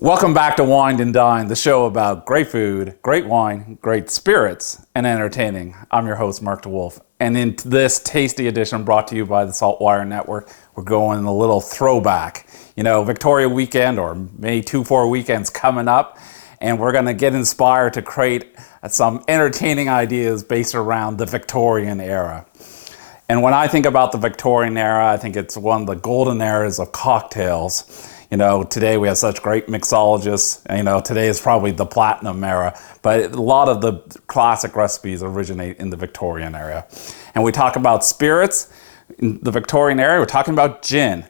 Welcome back to Wine and Dine, the show about great food, great wine, great spirits, and entertaining. I'm your host, Mark DeWolf. And in this tasty edition brought to you by the SaltWire Network, we're going a little throwback. You know, Victoria weekend or May 2-4 weekend's coming up, and we're going to get inspired to create some entertaining ideas based around the Victorian era. And when I think about the Victorian era, I think it's one of the golden eras of cocktails. You know, today we have such great mixologists. You know, today is probably the platinum era, but a lot of the classic recipes originate in the Victorian era. And we talk about spirits in the Victorian era. We're talking about gin.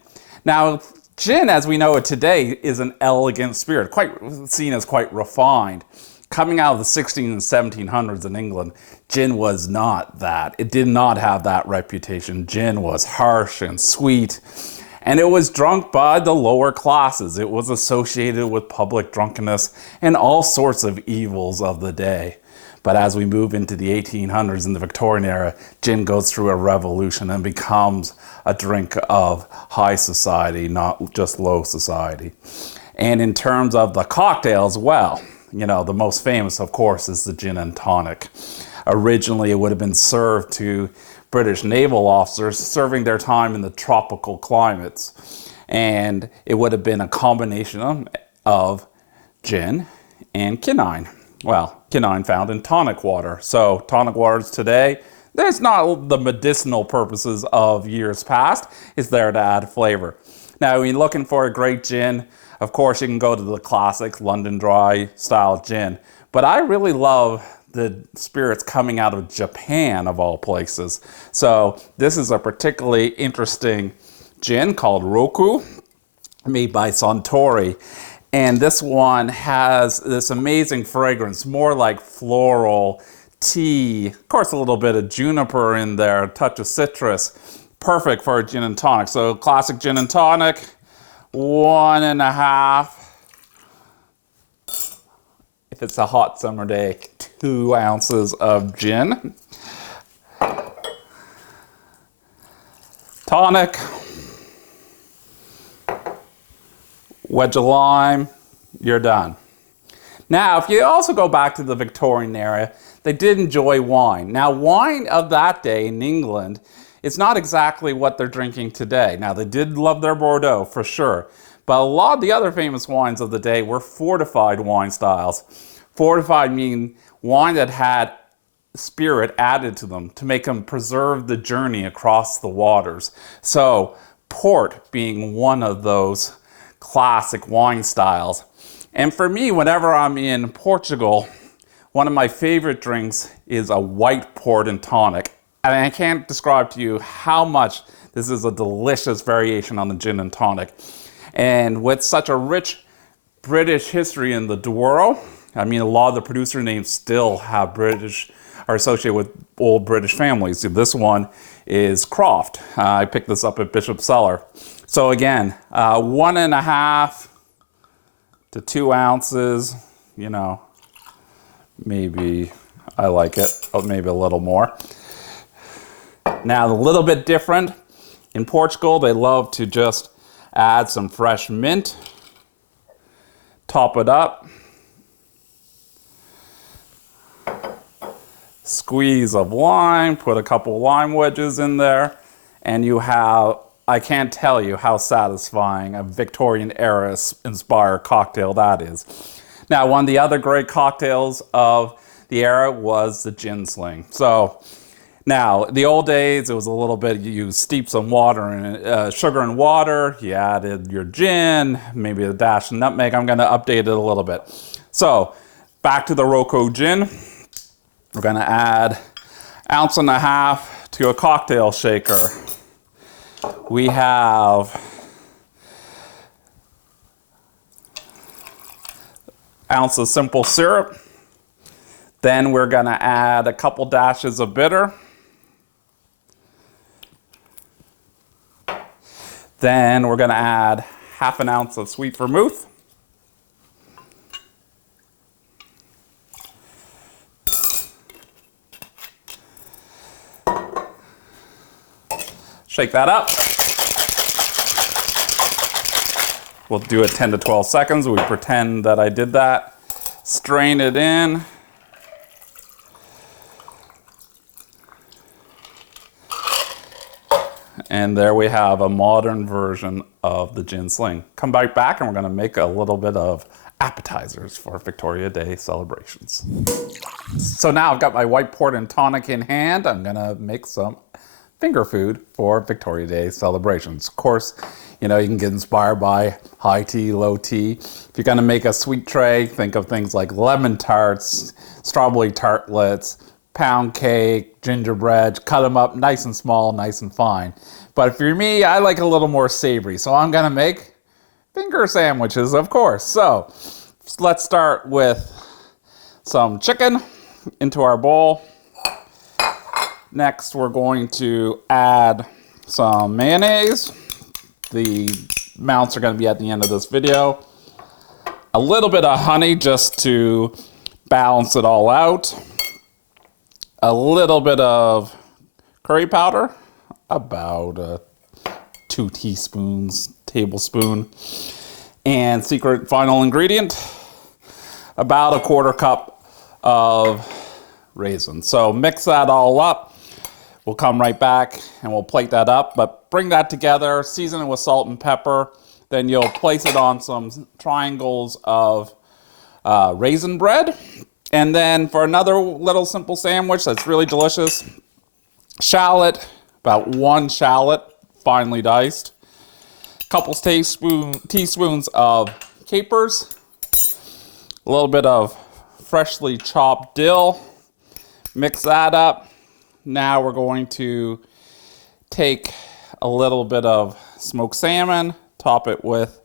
Now, gin, as we know it today, is an elegant spirit, quite seen as quite refined. Coming out of the 16 and 1700s in England, gin was not that. It did not have that reputation. Gin was harsh and sweet. And it was drunk by the lower classes. It was associated with public drunkenness and all sorts of evils of the day. But as we move into the 1800s in the Victorian era, gin goes through a revolution and becomes a drink of high society, not just low society. And in terms of the cocktails, well, you know, the most famous, of course, is the gin and tonic. Originally, it would have been served to British naval officers serving their time in the tropical climates. And it would have been a combination of gin and quinine. Well, quinine found in tonic water. So tonic waters today, there's not the medicinal purposes of years past. It's there to add flavor. Now, when you're looking for a great gin, of course, you can go to the classic London Dry style gin. But I really love the spirits coming out of Japan, of all places. So this is a particularly interesting gin called Roku, made by Suntory. And this one has this amazing fragrance, more like floral tea. Of course, a little bit of juniper in there, a touch of citrus. Perfect for a gin and tonic. So classic gin and tonic, 1.5. If it's a hot summer day, 2 ounces of gin. Tonic. Wedge of lime. You're done. Now, if you also go back to the Victorian era, they did enjoy wine. Now, wine of that day in England, it's not exactly what they're drinking today. Now, they did love their Bordeaux, for sure. But a lot of the other famous wines of the day were fortified wine styles. Fortified meaning wine that had spirit added to them to make them preserve the journey across the waters. So port being one of those classic wine styles. And for me, whenever I'm in Portugal, one of my favorite drinks is a white port and tonic. And I can't describe to you how much this is a delicious variation on the gin and tonic. And with such a rich British history in the Douro, I mean, a lot of the producer names still have are associated with old British families. This one is Croft. I picked this up at Bishop's Cellar. So again, 1.5 to 2 ounces, you know, maybe I like it, maybe a little more. Now, a little bit different. In Portugal, they love to just add some fresh mint, top it up, squeeze of lime, put a couple lime wedges in there, and you have, I can't tell you how satisfying a Victorian era inspired cocktail that is. Now, one of the other great cocktails of the era was the gin sling. So now, the old days, it was a little bit, you steep some water in sugar and water, you added your gin, maybe a dash of nutmeg. I'm going to update it a little bit. So back to the Roku gin. We're going to add 1.5 ounces to a cocktail shaker. We have 1 ounce of simple syrup. Then we're going to add a couple dashes of bitter. Then we're going to add 1/2 ounce of sweet vermouth. Shake that up. We'll do it 10 to 12 seconds. We pretend that I did that. Strain it in. And there we have a modern version of the gin sling. Come back and we're gonna make a little bit of appetizers for Victoria Day celebrations. So now I've got my white port and tonic in hand. I'm gonna make some finger food for Victoria Day celebrations. Of course, you know, you can get inspired by high tea, low tea. If you're gonna make a sweet tray, think of things like lemon tarts, strawberry tartlets, pound cake, gingerbread, cut them up nice and small, nice and fine. But for me, I like a little more savory, so I'm gonna make finger sandwiches, of course. So let's start with some chicken into our bowl. Next, we're going to add some mayonnaise. The amounts are gonna be at the end of this video. A little bit of honey just to balance it all out. A little bit of curry powder, about 2 tablespoon. And secret final ingredient, about a 1/4 cup of raisins. So mix that all up. We'll come right back and we'll plate that up, but bring that together, season it with salt and pepper. Then you'll place it on some triangles of raisin bread. And then for another little simple sandwich that's really delicious, shallot, about 1 shallot, finely diced, a couple teaspoons of capers, a little bit of freshly chopped dill, mix that up. Now we're going to take a little bit of smoked salmon, top it with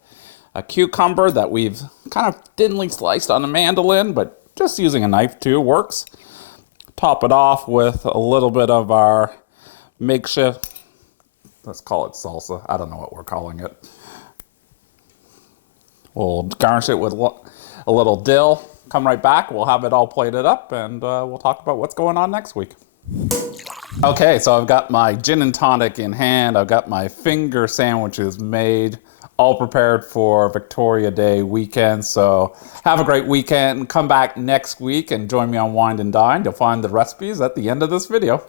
a cucumber that we've kind of thinly sliced on a mandolin, but just using a knife too works. Top it off with a little bit of our makeshift, let's call it salsa. I don't know what we're calling it. We'll garnish it with a little dill. Come right back, we'll have it all plated up, and we'll talk about what's going on next week. Okay, so I've got my gin and tonic in hand. I've got my finger sandwiches made, all prepared for Victoria Day weekend. So have a great weekend. Come back next week and join me on Wine and Dine. You'll find the recipes at the end of this video.